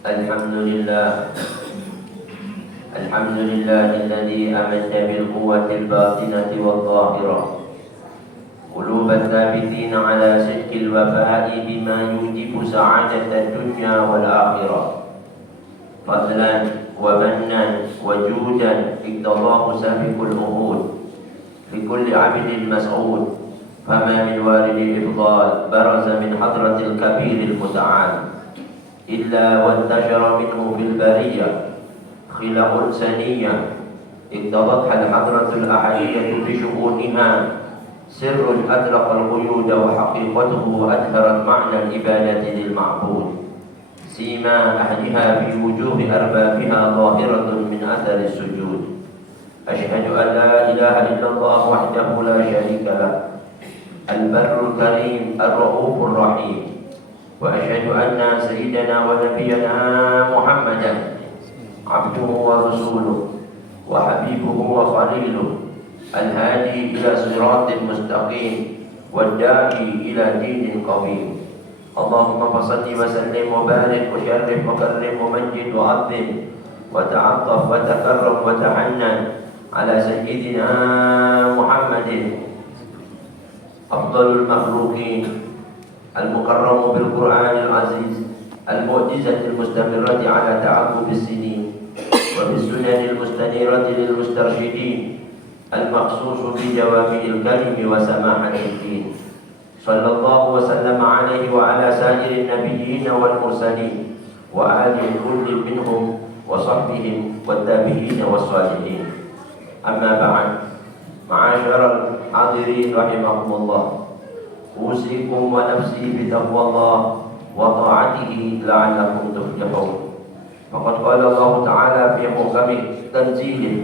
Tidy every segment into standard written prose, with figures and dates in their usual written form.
الحمد لله الحمد لله الذي أمد بالقوة الباطنة والظاهرة قلوب الثابتين على صدق الوفاء بما يوجب سعادة الدنيا والآخرة فضلا ومنا وجودا اقتضاه سابق العهود لكل عبد مسعود فما من وارد الإفضال برز من حضرة الكبير المتعال إلا وانتشر منه في البرية خلق سنية اقتضتها الحضرة الأحدية بشؤونها سر أطلق القيود وحقيقته أظهرت معنى العبادة للمعبود سيما أهلها في وجوه أربابها ظاهرة من أثر السجود أشهد أن لا إله إلا الله وحده لا شريك له البر الكريم الرؤوف الرحيم وأشهد أن سيدنا ونبينا محمدا عبده ورسوله وحبيبه وخليله الهادي إلى صراط مستقيم والداعي إلى دين قويم اللهم فصل وسلم وبارك وشرف وكرم ومجد وعظم وتعطف وتكرم وتحنن على سيدنا محمد أفضل المخلوقين المكرم بالقرآن العزيز المعجزة المستمرة على تعقب السنين وبالسنن المستنيرة للمسترشدين المخصوص بجوامع الكلم وسماحة الدين صلى الله وسلم عليه وعلى سائر النبيين والمرسلين وآل كل منهم وصحبهم والتابعين والصالحين أما بعد معاشر الحاضرين رحمكم الله أوصيكم ونفسي بتقوى الله وطاعته لعلكم تفلحون فقد قال الله تعالى في محكم تنزيله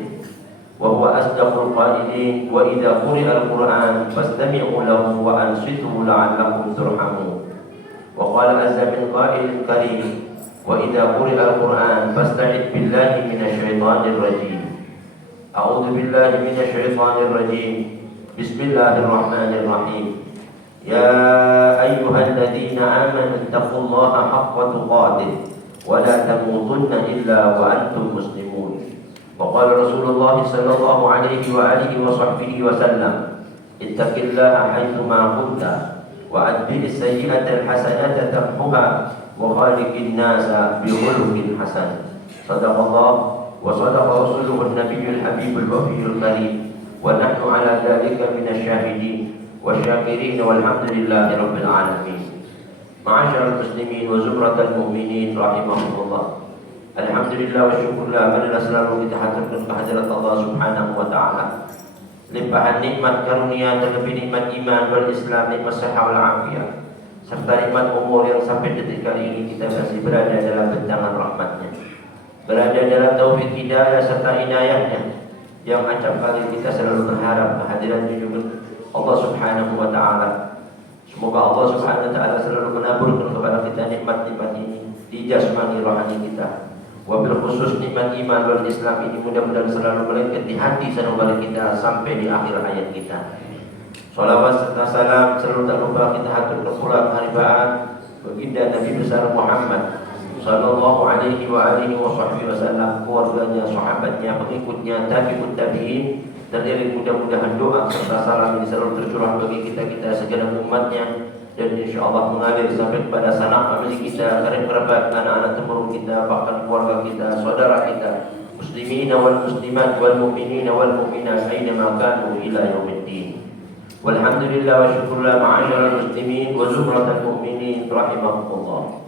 وهو أصدق القائلين وإذا قرئ القرآن فاستمعوا له وأنصتوا لعلكم ترحمون وقال عز من قائل كريم وإذا قرئ القرآن فاستعذ بالله من الشيطان الرجيم أعوذ بالله من الشيطان الرجيم بسم الله الرحمن الرحيم يا أيها الذين آمنوا اتقوا الله حق تقاته ولا تموتن إلا وأنتم مسلمون وقال رسول الله صلى الله عليه وآله وصحبه وسلم اتق الله حيثما كنت وأتبع السيئة الحسنة تمحها وخالق الناس بخلق حسن صدق الله وصدق رسوله النبي الحبيب الوفي الكريم ونحن على ذلك من الشاهدين والشاكرين والحمد لله رب العالمين معاشر المسلمين وزمرة المؤمنين رحمهم الله alhamdulillah wa syukurlah marilah selalu kita haturkan kehadirat Allah subhanahu wa ta'ala limpahan nikmat karunia terlebih nikmat iman wal islam nikmat sehat wal afiat serta nikmat umur yang sampai detik kali ini kita masih berada dalam bentangan rahmatnya berada dalam taufik hidayah serta inayahnya yang acap kali kita selalu berharap kehadiran junjungan Allah subhanahu wa ta'ala semoga Allah subhanahu wa ta'ala selalu menaburkan kepada kita nikmat-nikmat ini di jasmani rohani kita wabil khusus nikmat iman wal islam ini mudah-mudahan selalu melengket di hati sanubari kita sampai di akhir hayat kita salawat serta salam selalu tak lupa kita haturkan pula keharibaan baginda Nabi besar Muhammad sallallahu alaihi wa alihi wa sahbihi wasallam keluarganya, sahabatnya, pengikutnya, tabi'ut tabi'in terdiri mudah-mudahan doa serta salam ini selalu tercurah bagi kita segenap umatnya dan insyaallah mengalir sampai kepada sanak famili kita, karib kerabat, anak-anak temurun kita, bahkan keluarga kita, saudara kita, muslimin wal muslimat wal mu'minin wal mu'minat aina ma kanu ila yaumiddin. Walhamdulillah wa syukurlah ma'asyiral muslimin wa zumratal mu'minin rahimakumullah.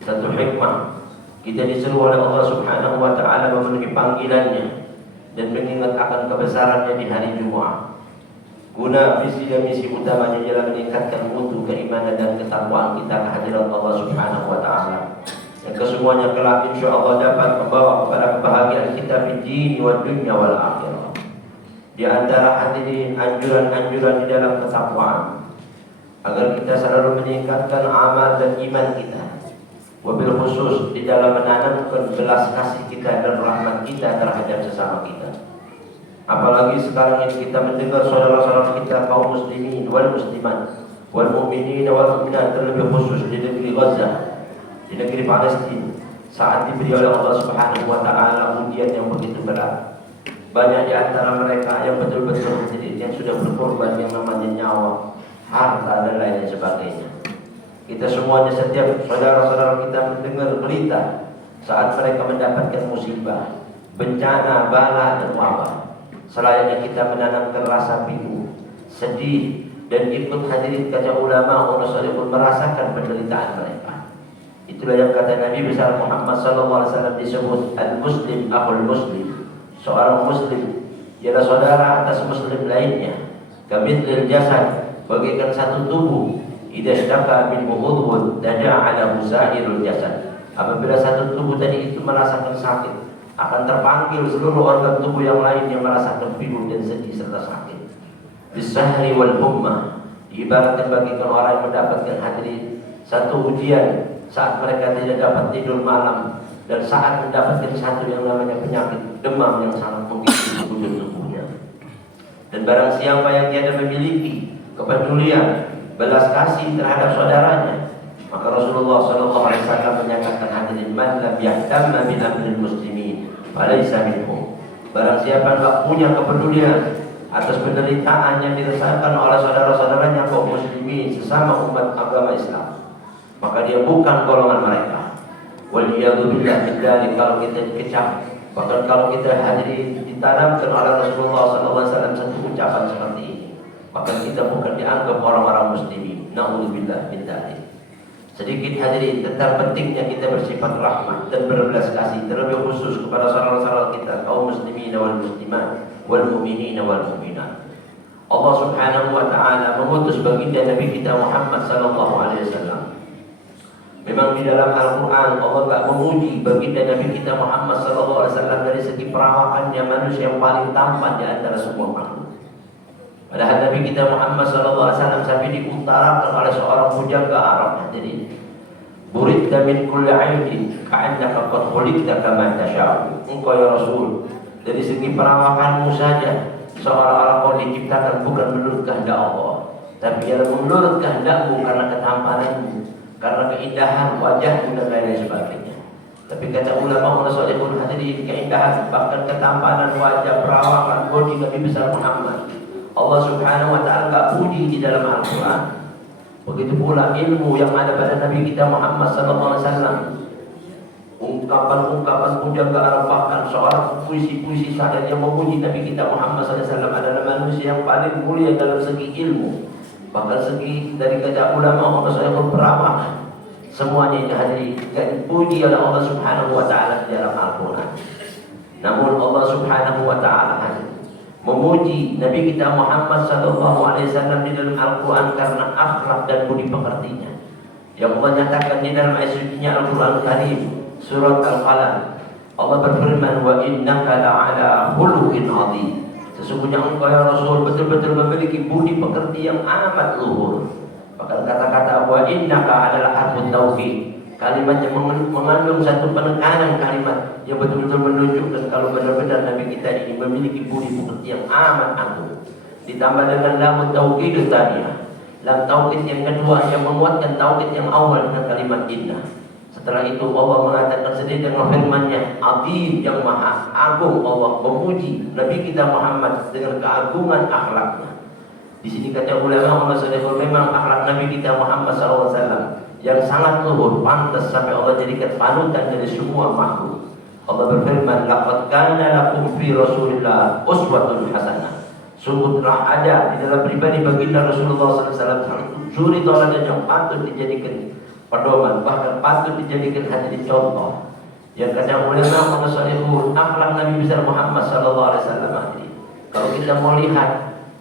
Satu hikmah kita disuruh oleh Allah Subhanahu wa taala memenuhi panggilannya dan mengingat akan kebesarannya di hari Jumat. Guna visi dan misi utamanya ialah meningkatkan mutu keimanan dan ketakwaan kita kehadirat Allah Subhanahu wa taala. Yang kesemuanya kelak insyaallah dapat membawa kepada kebahagiaan kita di din wa dunya wal akhirah. Di antara hadirin anjuran-anjuran di dalam ketakwaan agar kita selalu meningkatkan amal dan iman kita. Wabil khusus di dalam menanamkan belas kasih kita dan rahmat kita terhadap sesama kita. Apalagi sekarang ini kita mendengar saudara-saudara kita kaum muslimin wal muslimat wal mu'minin wal mu'minat terlebih khusus di negeri Gaza, di negeri Palestina saat diberi oleh Allah Subhanahu wa taala ujian yang begitu berat. Banyak di antara mereka yang betul-betul yang sudah berkorban yang namanya nyawa, harta dan lain sebagainya. Kita semuanya, setiap saudara-saudara kita mendengar berita saat mereka mendapatkan musibah, bencana, bala dan wabah, selayaknya kita menanamkan rasa pilu, sedih, dan ikut hadirin kata ulama pun merasakan penderitaan mereka. Itulah yang kata Nabi besar Muhammad SAW disebut al-muslim akhul muslim. Seorang muslim ialah saudara atas muslim lainnya. Kamithil jasad, bagaikan satu tubuh. Idza ishtaka min udhun tada'a ala sa'irul jasad. Apabila satu tubuh tadi itu merasakan sakit, akan terpanggil seluruh organ tubuh yang lain yang merasakan pilu dan sedih serta sakit. Bisahri wal humma, diibaratkan bagikan orang yang mendapatkan hadirin satu ujian saat mereka tidak dapat tidur malam, dan saat mendapatkan satu yang namanya penyakit demam yang sangat menggigit tubuh tubuhnya. Dan barang siapa yang tiada memiliki kepedulian, belas kasih terhadap saudaranya, maka Rasulullah SAW menyatakan hadirin, man lam yahtamma bil amril muslimin falaysa minhum. Barang siapa tidak punya kepedulian atas penderitaan yang dirasakan oleh saudara-saudaranya kaum muslimin sesama umat agama Islam, maka dia bukan golongan mereka. Waliyadzubillah min dzalik, kalau kita dikecam, bahkan kalau kita hadirin ditanamkan oleh Rasulullah SAW satu ucapan seperti ini, maka kita bukan dianggap orang-orang muslimin. Na'udzubillah min dzalik. Sedikit hadirin tentang pentingnya kita bersifat rahmat dan berbelas kasih, terlebih khusus kepada saudara-saudara kita kaum muslimin wal muslimat wal mu'minin wal mu'minat. Allah Subhanahu wa taala mengutus baginda Nabi kita Muhammad sallallahu alaihi wasallam. Memang di dalam Al-Quran Allah tak memuji baginda Nabi kita Muhammad sallallahu alaihi wasallam dari segi perawakannya, manusia yang paling tampan di antara semua makhluk. Padahal Nabi kita Muhammad sallallahu alaihi wasallam sampai diutarakan oleh seorang pujangga Arab. Jadi, buridta min kulli ainin ka'annaka qad khuliqta kama tasha'u. Engkau ya Rasul, dari segi perawakanmu saja seolah-olah kau diciptakan bukan menurut kehendak Allah, tapi ialah menurut kehendakmu karena ketampananmu, karena keindahan wajahmu dan lain sebagainya. Tapi kata ulama Rasulullah hadirin, keindahan bahkan ketampanan wajah, perawakan bodi Nabi besar Muhammad, Allah Subhanahu wa taala enggak puji di dalam Al-Qur'an. Begitu pula ilmu yang ada pada Nabi kita Muhammad sallallahu alaihi wasallam. Ungkapan-ungkapan pujangga Arab, bahkan seorang puisi-puisi syair yang memuji Nabi kita Muhammad sallallahu alaihi wasallam adalah manusia yang paling mulia dalam segi ilmu. Bahkan segi dari kata ulama Allah saya berperamah, semuanya dihadiri dan dipuji oleh Allah Subhanahu wa taala di dalam Al-Qur'an. Namun Allah Subhanahu wa taala memuji Nabi kita Muhammad sallallahu alaihi wasallam di dalam Al-Qur'an karena akhlak dan budi pekertinya. Yang Allah nyatakan di dalam ayat sucinya Al-Qur'an Karim, surat Al-Qalam. Allah berfirman, wa innaka la'ala khuluqin 'adzim. Sesungguhnya engkau ya Rasul betul-betul memiliki budi pekerti yang amat luhur. Bahkan kata-kata wa innaka adalah harfun tauhid. Kalimat yang mengandung satu penekanan kalimat yang betul-betul menunjukkan kalau benar-benar Nabi kita ini memiliki budi pekerti yang amat agung. Ditambah dengan lam tauhid tsaniyah, lam tauhid yang kedua yang menguatkan tauhid yang awal dengan kalimat inna. Setelah itu Allah mengatakan sendiri dengan firman-Nya, Azim, yang maha agung. Allah memuji Nabi kita Muhammad dengan keagungan akhlaknya. Di sini kata ulama Allah SAW, memang akhlak Nabi kita Muhammad SAW yang sangat luhur, pantas sampai Allah jadikan panutan dari semua makhluk. Allah berfirman, laqad kana lakum fi Rasulillah uswatun hasanah. Sungguh telah ada di dalam pribadi baginda Rasulullah SAW suri tauladan yang patut dijadikan pedoman, bahkan patut dijadikan hadirin contoh. Yang kata ulama salihun, akhlak Nabi besar Muhammad sallallahu alaihi wasallam ini, kalau kita mau lihat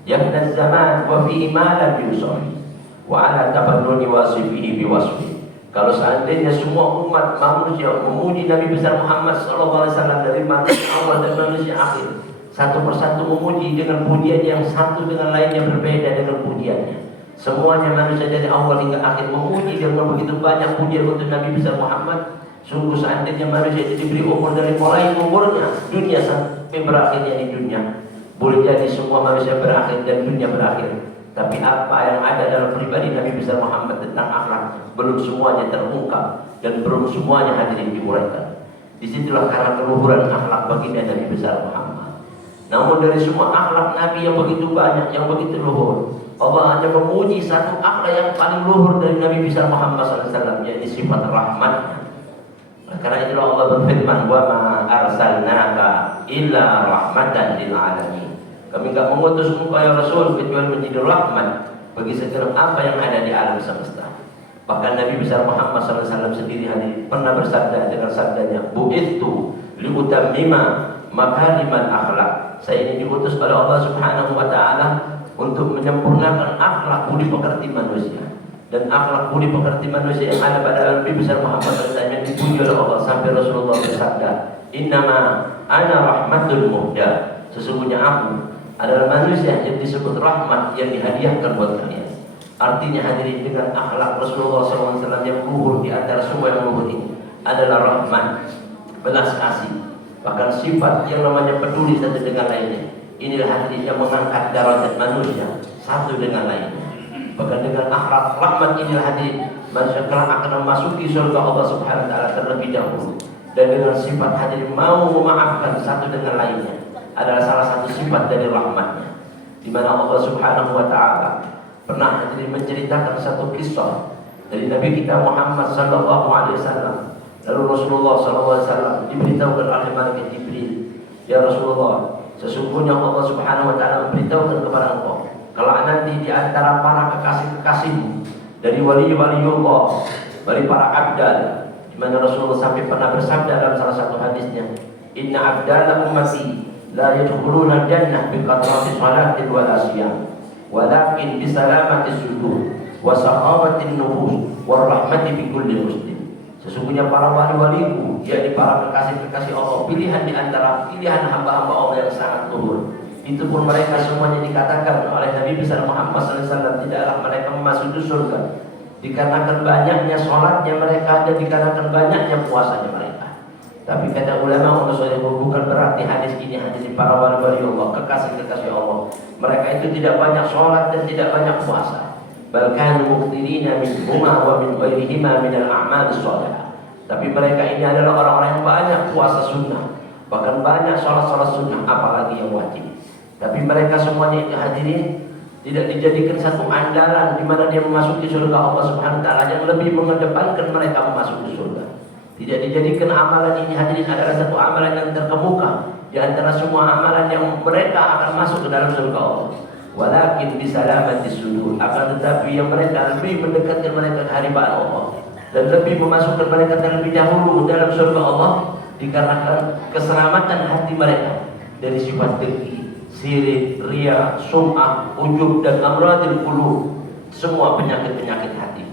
yabna zaman wa fi imalan yusawi wa ala tabannuni wasifihi biwasfi. Kalau seandainya semua umat manusia memuji Nabi besar Muhammad sallallahu alaihi wasallam dari manusia awal dan manusia akhir, satu persatu memuji dengan pujian yang satu dengan lainnya berbeda dengan pujiannya. Semuanya manusia dari awal hingga akhir memuji dengan begitu banyak pujian untuk Nabi besar Muhammad. Sungguh seandainya manusia itu diberi umur dari mulai umurnya dunia sampai berakhirnya di dunia, boleh jadi semua manusia berakhir dan dunia berakhir. Tapi apa yang ada dalam pribadi Nabi besar Muhammad tentang akhlak belum semuanya terungkap dan belum semuanya hadirin diuraikan. Disitulah karena keluhuran akhlak baginda Nabi besar Muhammad. Namun dari semua akhlak Nabi yang begitu banyak, yang begitu luhur, Allah hanya memuji satu akhlak yang paling luhur dari Nabi besar Muhammad SAW, yaitu sifat rahmat. Karena itulah Allah berfirman, wa ma arsalnaka illa rahmatan lil alamin. Kami enggak mengutus engkau ya Rasul kecuali menjadi rahmat bagi segala apa yang ada di alam semesta. Bahkan Nabi besar Muhammad SAW sendiri pernah bersabda dengan sabdanya, bu'ithu liutammima makarimal akhlak. Saya ini diutus oleh Allah Subhanahu wa taala untuk menyempurnakan akhlak budi pekerti manusia. Dan akhlak budi pekerti manusia yang ada pada Nabi besar Muhammad SAW yang dipuji oleh Allah sampai Rasulullah bersabda, innama ana rahmatul muhda. Sesungguhnya aku adalah manusia yang disebut rahmat yang dihadiahkan buat kalian. Artinya hadirin, dengan akhlak Rasulullah SAW yang luhur di antara semua yang luhur ini adalah rahmat, belas kasih, bahkan sifat yang namanya peduli satu dengan lainnya. Inilah hadirin yang mengangkat derajat manusia satu dengan lainnya. Bahkan dengan akhlak rahmat inilah hadirin manusia kelak akan memasuki surga Allah Subhanahu wa taala terlebih dahulu. Dan dengan sifat hadirin mau memaafkan satu dengan lainnya adalah salah satu sifat dari rahmatnya, di mana Allah Subhanahu wa taala pernah hadirin menceritakan satu kisah dari Nabi kita Muhammad sallallahu alaihi wasallam. Lalu Rasulullah sallallahu alaihi wasallam diberitahukan oleh malaikat Jibril, ya Rasulullah, sesungguhnya Allah Subhanahu wa taala memberitahukan kepada engkau kalau nanti di antara para kekasih-kekasihmu dari wali-waliullah, dari para abdal, di mana Rasulullah sampai pernah bersabda dalam salah satu hadisnya, inna abdala ummati la yadkhuluna jannah bi kathrati salatin wa siyam walakin bisalamati sudur wa sahabatin nufus wa rahmati bi kulli muslim. Sesungguhnya para wali-waliku, yakni para kekasih-kekasih Allah, pilihan di antara pilihan hamba-hamba Allah yang sangat luhur, itu pun mereka semuanya dikatakan oleh Nabi besar Muhammad SAW tidaklah mereka memasuki surga dikarenakan banyaknya sholatnya mereka dan dikarenakan banyaknya puasanya mereka. Tapi kata ulama bukan berarti hadis ini hadis para wali-wali Allah, kekasih-kekasih Allah, mereka itu tidak banyak sholat dan tidak banyak puasa. Bahkan muktirina min huma wa min ghairihima min al-a'mal shalihah. Tapi mereka ini adalah orang-orang yang banyak puasa sunnah, bahkan banyak sholat-sholat sunnah, apalagi yang wajib. Tapi mereka semuanya itu hadirin tidak dijadikan satu andalan di mana dia memasuki surga Allah Subhanahu wa taala yang lebih mengedepankan mereka memasuki surga. Tidak dijadikan amalan ini hadirin adalah satu amalan yang terkemuka di antara semua amalan yang mereka akan masuk ke dalam surga Allah. Walakin bisalamati sudur, akan tetapi yang mereka lebih mendekatkan mereka ke hadirat Allah dan lebih memasukkan mereka terlebih dahulu dalam surga Allah dikarenakan keselamatan hati mereka dari sifat dengki, sirik, riya, sum'ah, ujub dan amradil qulub, semua penyakit-penyakit hati.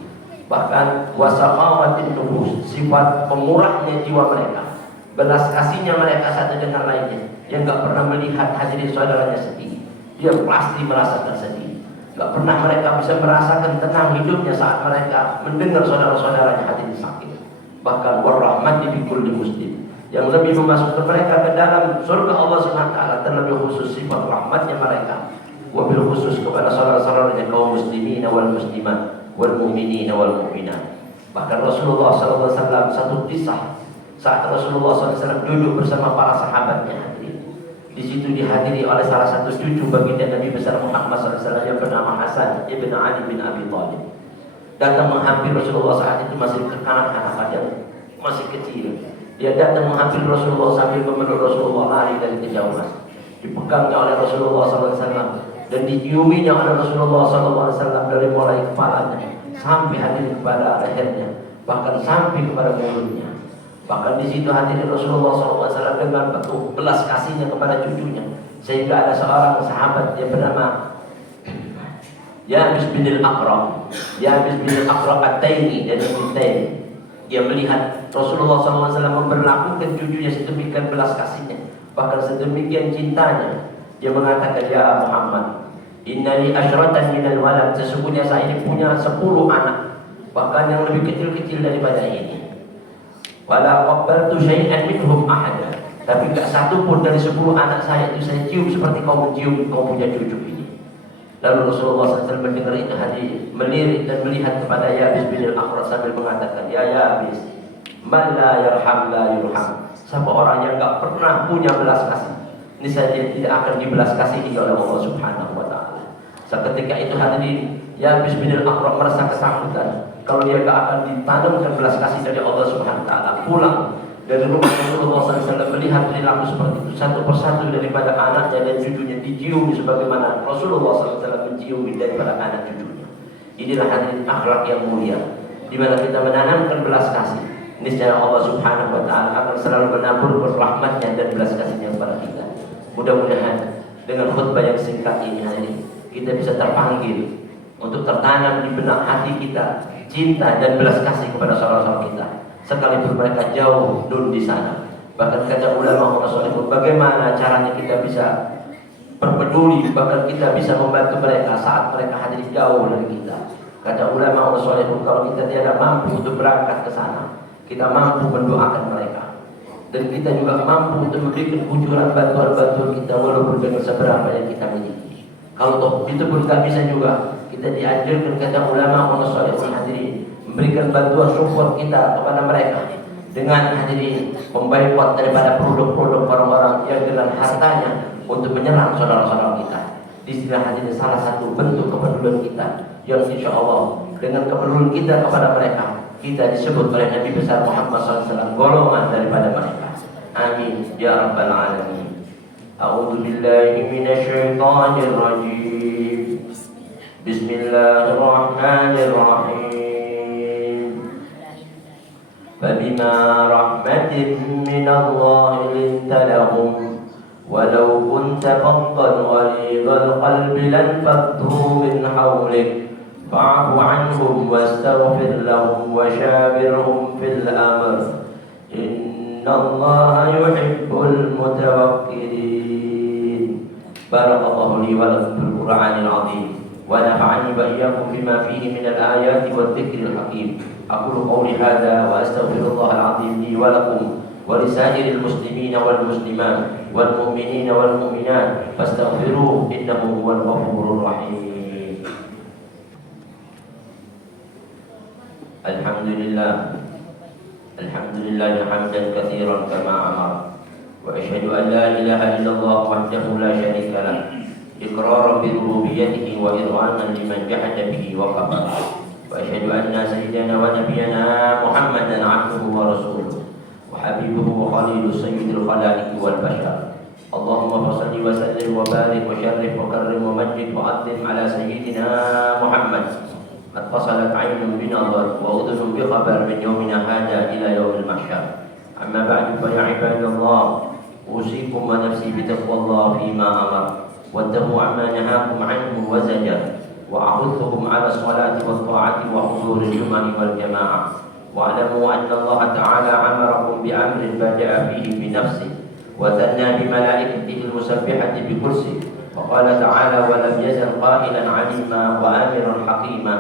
Bahkan wasaqawatin nufus, sifat pemurahnya jiwa mereka, belas kasihnya mereka satu dengan lainnya, yang enggak pernah melihat hadirin saudaranya sedih, dia pasti merasakan sedih. Enggak pernah mereka bisa merasakan tenang hidupnya saat mereka mendengar saudara-saudaranya hadirin sakit. Bahkan warahmati bi kulli muslim, yang lebih memasukkan mereka ke dalam surga Allah SWT, terlebih khusus sifat rahmatnya mereka, wabil khusus kepada saudara-saudaranya kaum muslimin wal muslimat wal mu'minin wal mu'minat. Bahkan Rasulullah SAW satu kisah saat Rasulullah SAW duduk bersama para sahabatnya, di situ dihadiri oleh salah satu cucu baginda Nabi besar Muhammad SAW yang bernama Hasan ibn Ali bin Abi Thalib. Datang menghampiri Rasulullah saat itu masih kekanak-kanak, masih kecil. Dia datang menghampiri Rasulullah sambil memeluk Rasulullah, lari dari kejauhan. Dipegangnya oleh Rasulullah SAW dan diciuminya oleh Rasulullah SAW dari mulai kepalanya sampai hadir kepada lehernya, bahkan sampai kepada mulutnya. Bahkan di situ hadir Rasulullah SAW dengan penuh belas kasihnya kepada cucunya, sehingga ada seorang sahabat yang bernama Yabis bin al-Aqra, Yabis bin al-Aqra at-Taimi dari Taim. Dia melihat Rasulullah SAW memperlakukan cucunya sedemikian belas kasihnya, bahkan sedemikian cintanya. Dia mengatakan, ya Muhammad, innali asyratan minal walad, sesungguhnya saya ini punya 10 anak, bahkan yang lebih kecil-kecil daripada ini. Wala qabbaltu syai'an minhum ahada, tapi enggak satu pun dari 10 anak saya itu saya cium seperti kau mencium kau punya cucu ini. Lalu Rasulullah SAW mendengar itu melirik dan melihat kepada Yabis bin al-Aqra sambil mengatakan, ya Yabis, man la yarham la yurham. Siapa orang yang enggak pernah punya belas kasih, ini saja tidak akan dibelas kasihi oleh Allah Subhanahu wa taala. Seketika itu hadirin, Yabis bin al-Aqra merasa ketakutan kalau dia enggak akan ditanamkan belas kasih dari Allah Subhanahu wa taala. Pulang dari rumah Rasulullah SAW melihat perilaku seperti itu, satu persatu daripada anaknya dan cucunya diciumi sebagaimana Rasulullah SAW menciumi daripada anak cucunya. Inilah hadirin akhlak yang mulia, di mana kita menanamkan belas kasih. Niscaya Allah Subhanahu wa taala akan selalu menabur rahmatnya dan belas kasihnya kepada kita. Mudah-mudahan dengan khutbah yang singkat ini hadirin, kita bisa terpanggil untuk tertanam di benak hati kita cinta dan belas kasih kepada saudara-saudara kita, sekalipun mereka jauh dulu di sana. Bahkan kata ulama Rasulullah, bagaimana caranya kita bisa berpeduli, bahkan kita bisa membantu mereka saat mereka hadir jauh dari kita. Kata ulama Rasulullah, kalau kita tidak mampu untuk berangkat ke sana, kita mampu mendoakan mereka, dan kita juga mampu untuk memberikan kucuran bantuan-bantuan kita walaupun dengan seberapa yang kita miliki. Kalau toh itu pun tidak bisa juga, kita dianjurkan kata ulama Rasulullah hadirin memberikan bantuan support kita kepada mereka dengan hadirin memboikot daripada produk-produk orang-orang yang dengan hartanya untuk menyerang saudara-saudara kita. Disinilah hadirin salah satu bentuk kepedulian kita yang insya Allah dengan kepedulian kita kepada mereka, kita disebut oleh Nabi besar Muhammad SAW golongan daripada mereka. Amin ya rabbal alamin. A'udzu billahi minasyaitonir rajim. Bismillahirrahmanirrahim. Fabima rahmatin minallahi linta lahum walau kunta faddan ghalidhal qalbi lanfaddu min hawlik fa'fu anhum wastaghfir lahum wasyawirhum fil amr innallaha yuhibbul mutawakkilin. Barakallahu li wa lakum fil Qur'anil 'azim wa nafa'ani wa iyyakum bima fihi min al-ayati wadh-dhikril hakim. Aqulu qawli hadha wa astaghfirullahal 'azim li wa lakum wa lisairil muslimina wal muslimat wal mu'minina wal mu'minat fastaghfiruhu innahu huwal ghafurur rahim. Alhamdulillah, alhamdulillah hamdan katsiran kama amara, wa asyhadu an la ilaha illallah wahdahu la syarika lah, iqraran bi rububiyyatihi wa irwanan liman jahada bihi wa kafara, wa asyhadu anna sayyidana wa nabiyyana Muhammadan 'abduhu wa rasuluhu wa habibuhu wa khalilu sayyidil khalaiqi wal bashar. Allahumma shalli wa sallim wa barik wa syarrif wa karrim wa majid wa azzim ala sayyidina Muhammad. اتصلت عين بنظر وأذن بخبر من يومنا هذا إلى يوم المحشر. أما بعد فيا عباد الله، أوصيكم ونفسي بتقوى الله فيما أمر وانتهوا عما نهاكم عنه وزجر، وأحثكم على الصلاة والطاعة وحضور الجمع والجماعة. واعلموا أن الله تعالى أمركم بأمر بدأ فيه بنفسه وثنى بملائكته المسبحة بكرسه، وقال تعالى ولم يزل قائلا عليما وآمرا حكيما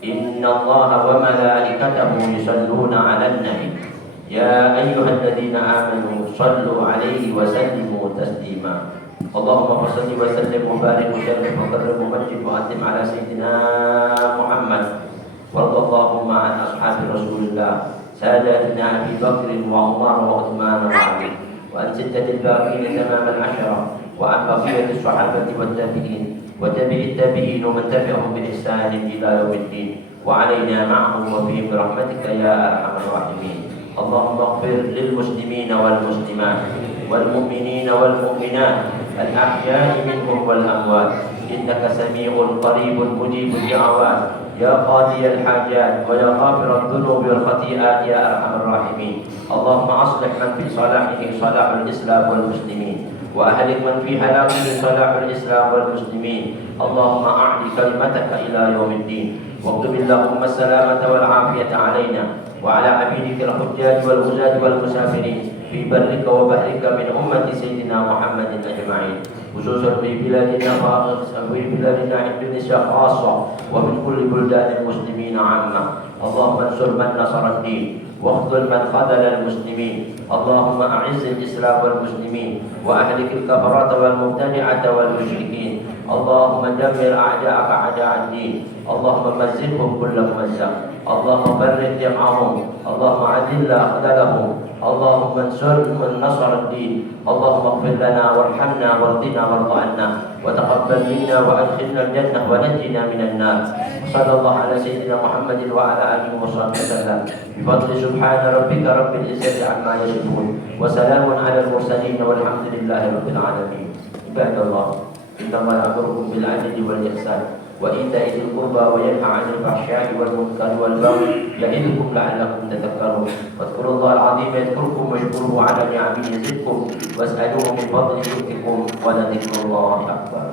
إن الله وملائكته يصلون على النبي يا أيها الذين آمنوا صلوا عليه وسلموا تسليما. اللهم صل وسلم وبارك وشرف وكرم ومجد وأتم على سيدنا محمد. وارض اللهم عن أصحاب رسول الله ساداتنا أبي بكر وعمر وعثمان وعلي، وعن ستة الباقين تمام العشرة، وعن بقية الصحابة والتابعين وتابع التابعين ومن تبعهم بإحسان إلى يوم الدين، وعلينا معهم وفيهم برحمتك يا أرحم الراحمين. اللهم اغفر للمسلمين والمسلمات والمؤمنين والمؤمنات الأحياء منهم والأموات إنك سميع قريب مجيب الدعوات يا قاضي الحاجات ويا غافر الذنوب والخطيئات يا أرحم الراحمين. اللهم أصلح من في صلاحه صلاح الإسلام والمسلمين، وأهلك من في هلاكه صلاح الإسلام والمسلمين. اللهم أعلي كلمتك إلى يوم الدين، واكتب اللهم السلامة والعافية علينا وعلى عبيدك الحجاج والغزاة والمسافرين في برك وبحرك من أمة سيدنا محمد أجمعين، خصوصا في بلادنا إندونيسيا خاصة ومن كل بلدان المسلمين عامة. اللهم انصر من نصر الدين واخذل من خذل المسلمين. اللهم أعز الإسلام والمسلمين وأهلك الكفرة والمبتدعة والمشركين. اللهم دمر أعداءك أعداء الدين. اللهم مزقهم كل ممزق. اللهم فرق جمعهم. اللهم عدل أخذلهم. اللهم انصر من نصر الدين. اللهم اغفر لنا وارحمنا وارضنا وارض عنا وتقبل منا وادخلنا الجنة ونجنا من النار. صلى الله على سيدنا محمد وعلى آله وصحبه وسلم بفضل سبحان ربك رب العزة عما يصفون وسلام على المرسلين والحمد لله رب العالمين. عباد الله إن الله يأمركم بالعدل والإحسان وإيتاء ذي القربى وينهى عن الفحشاء والمنكر والبغي يعظكم لعلكم تذكرون. واذكروا الله العظيم يذكركم واشكروه على نعمه يزدكم واسألوه من فضل يؤتكم ولذكر الله أكبر.